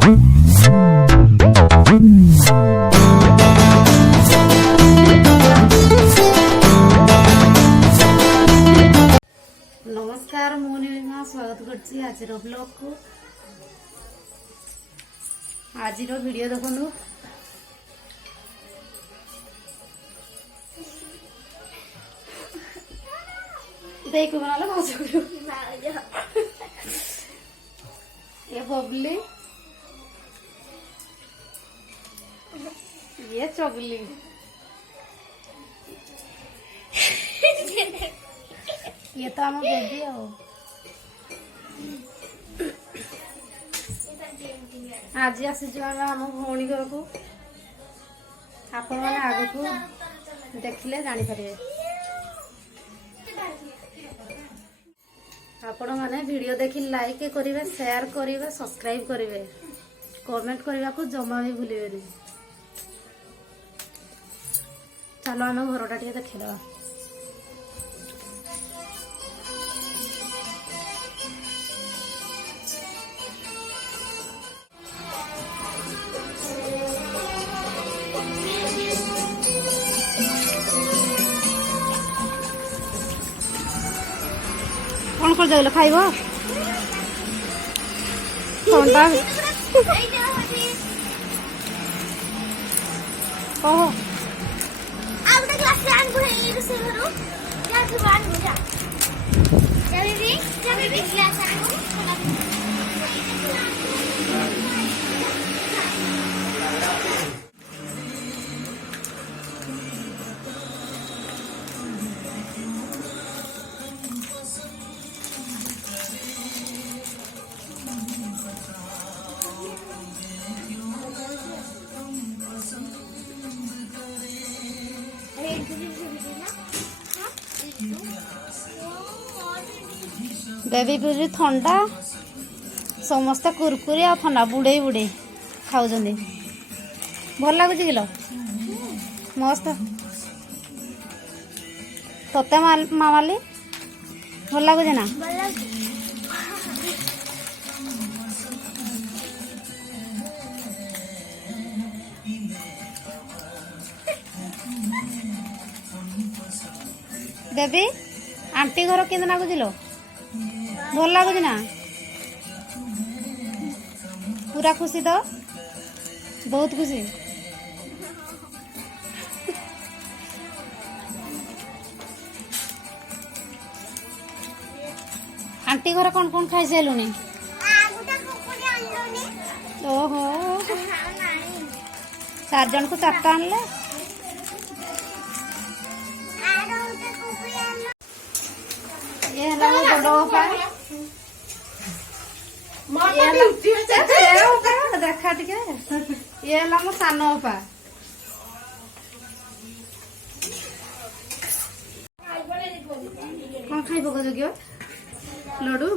नमस्कार मु नीलिमा स्वागत करछि आज ब्लॉग को। आज वीडियो देखु देख बनाला भाषा ये बबली ये चगली ये तो आम बेबी आज आसीचु आम भौणी घर को आपण मैंने आग को देखिले जानीपर आपण मैंने वीडियो देखी लाइक करेंगे शेयर करेंगे सब्सक्राइब करेंगे कमेंट करने को जमा भी भूलें। चलो आम घरटा टे देखीदा कौन कर जाइल खाइब ठंडा ओहो अब तक क्लास रे आन बुहे ये से करो क्या जुबान हो जा जब भी क्लास आन बेबी पूरी ठंडा समस्ते कुरकुरी आ ठंडा बुड़े बुड़े खाऊ भल लगुच किलो मस्त तोते मामाली भल लगुच ना बेबी आंटी घर के लगुच लो भल लगुच ना पूरा खुशी तो बहुत खुशी आंटी घर कौन कौन खाई सारूनी ओहो 4 जन को 4टा आनले ये है बड़ो देखा टे ये है मो सान उपा कौन खाई पक जो लडू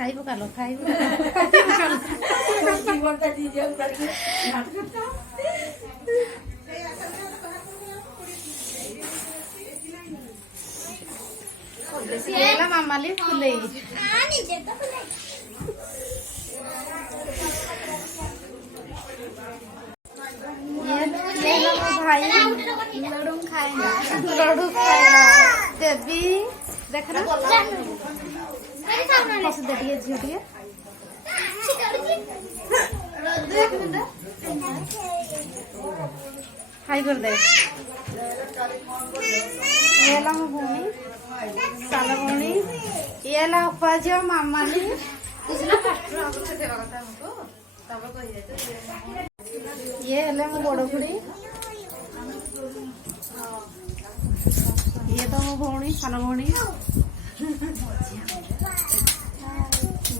खाई पकालो खाई मामाली फुले भाई लड्डू खाएगा देवी देख देखिए झील हाई कर दे ये मो भूमि सान भूमि ये अपा झील मामाली ये है मो बड़ खुड़ी ये तो मो भौणी सान भौणी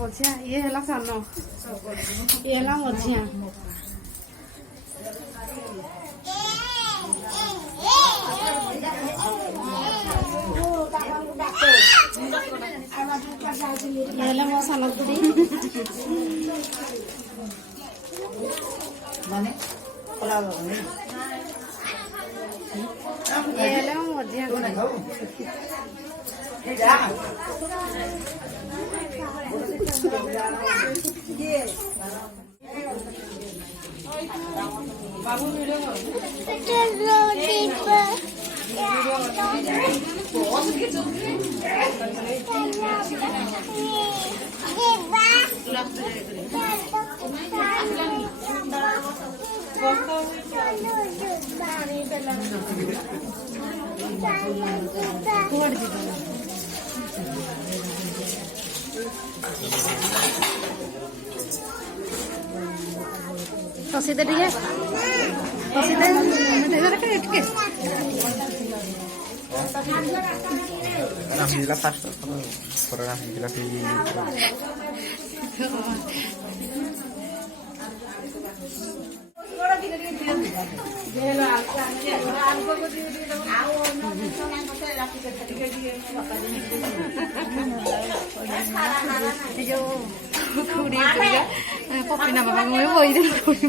मझिया ये है सान ये है मझिया ये है मो सान खुड़ी ये हेले मो मझिया कसी दे ठीक है कसी दे रखे इटके Alhamdulillah pas Corona alhamdulillah di पप्पी ना बाबा मैं वही दिन थोड़ी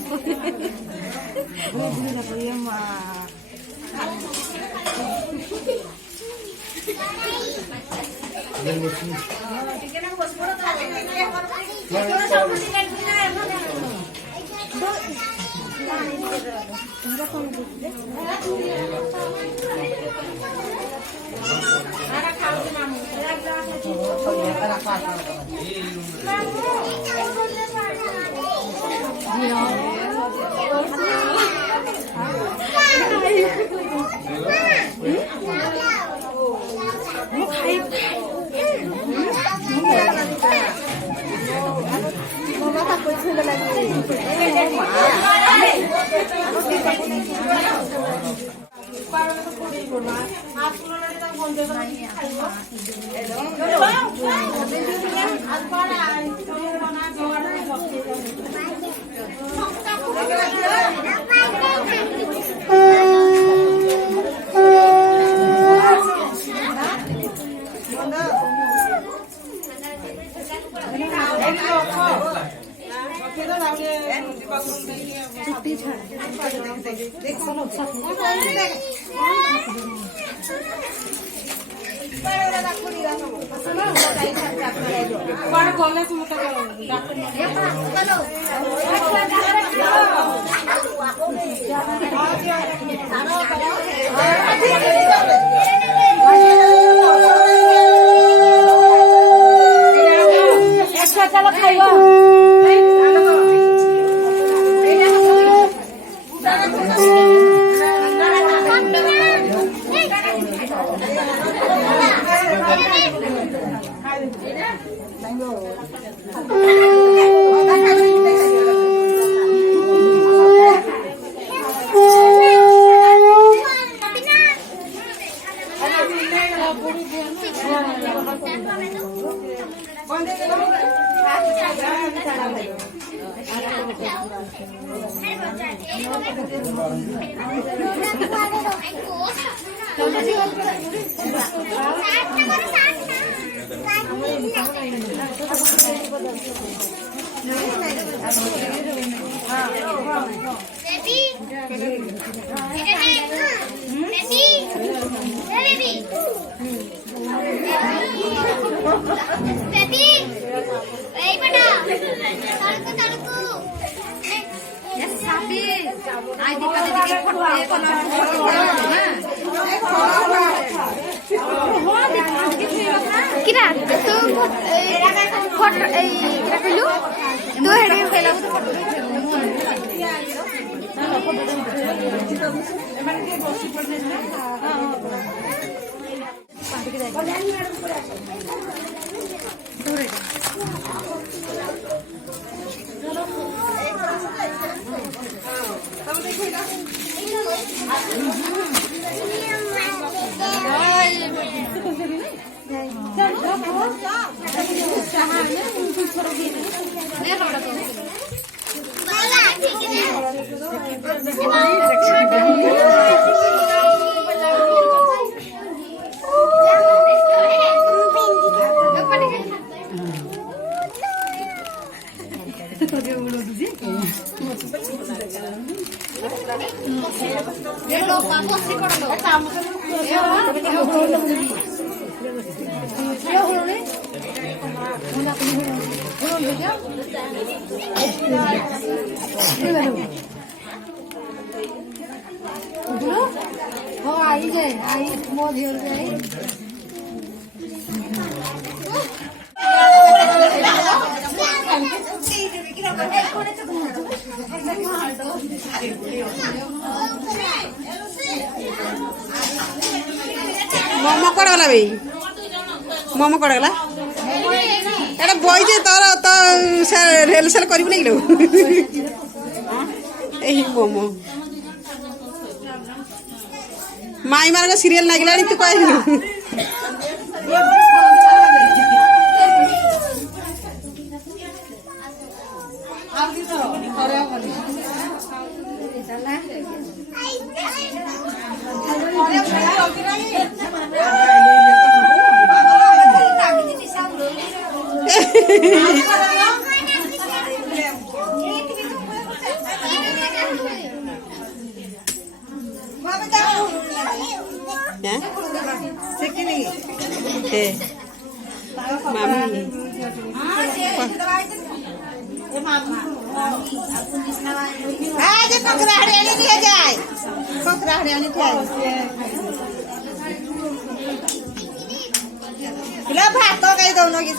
हो आई जाए आई मो झील जाए मोमो कौन गला भाई मोमो कौन गला एटा बई जे तोर तो रेल सेल करिबु नै लो एही मोमो माई मार सीरियल लागिलानी तू कहलु भात कहीं दौन कि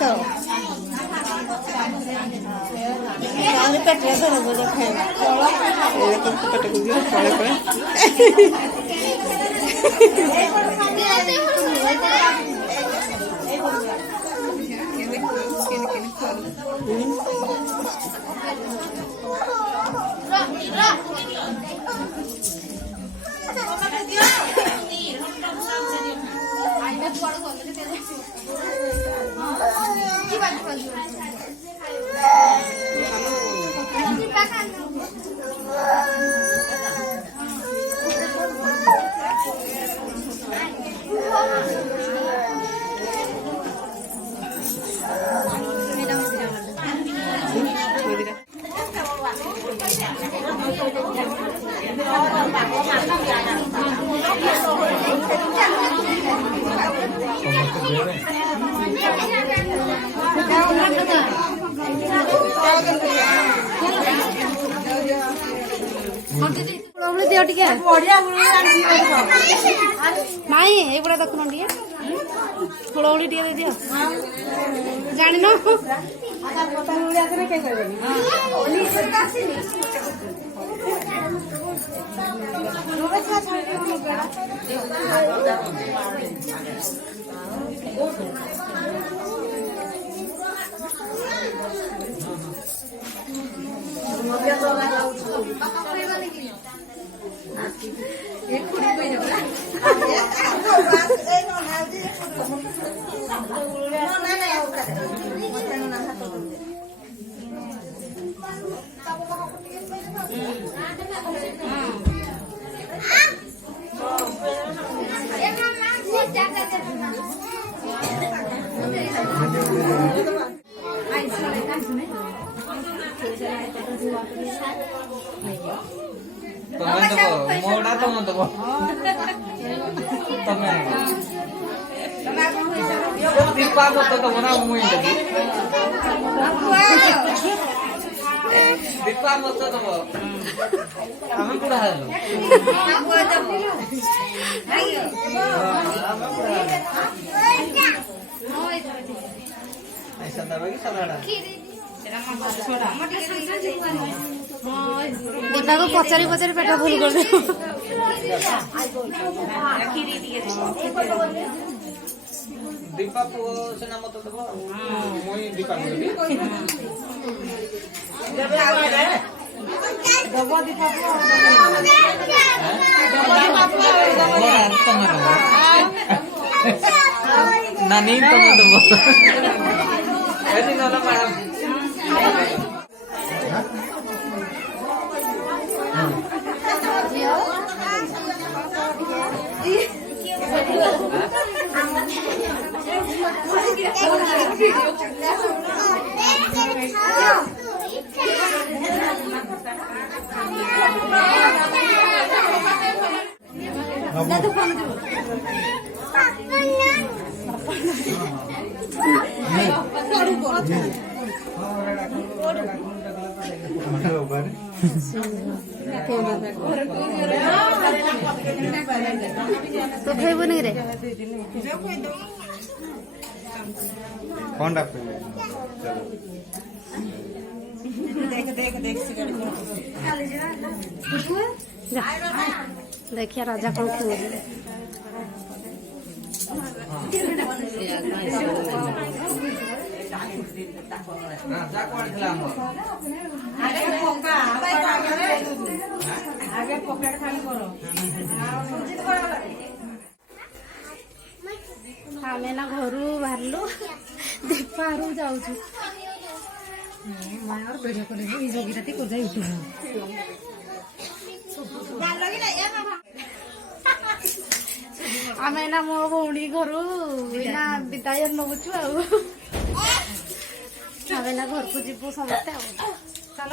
दियो टिके माई एगुड़ा देखुन टिके हुड़हुड़ी टिके दे दियो जानि न मोड़ा तो मत दबो तमे दीपा को तो बना मुई लगी दीपा मत दबो हमें कुड़ा है ऐसा दबा की सलाड़ा दीपा को पचारि पचारि पेट फुल कर दे दीपा को सेना मत दबो मुई दीपा को देबी दबो दीपा को नानी तुम दबो ऐसे ना मैडम ତୁ ଖାଇବୁନି ରେ କଣଟା ଦେଖିଆ ରାଜା କଣ କହୁଛି ରାଜା କୁଆଡେ ଥିଲା ଆମେ ନା ଘରୁ ବାହାରିଲୁ ଦୀପାରୁ ଯାଉଛୁ ଆମେ ନା ମୋ ଭଉଣୀ ଘରୁ ନା ବିଦାୟ ନଉଛୁ ଆଉ ଆମେ ନା ଘରକୁ ଯିବୁ ସମସ୍ତେ ଆଉ ଚାଲ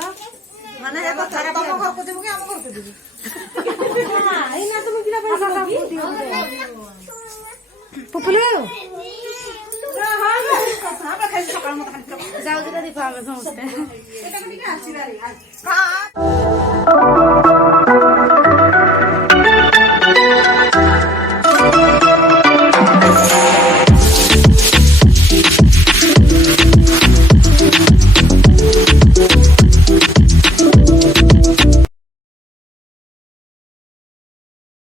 ମାନେ ତମ ଘରକୁ ଯିବୁ କି ଆମ ଘରକୁ ଯିବୁ ପୁପୁଲୁ ଯାଉଛୁ ଦୀପା ଆମେ ସମସ୍ତେ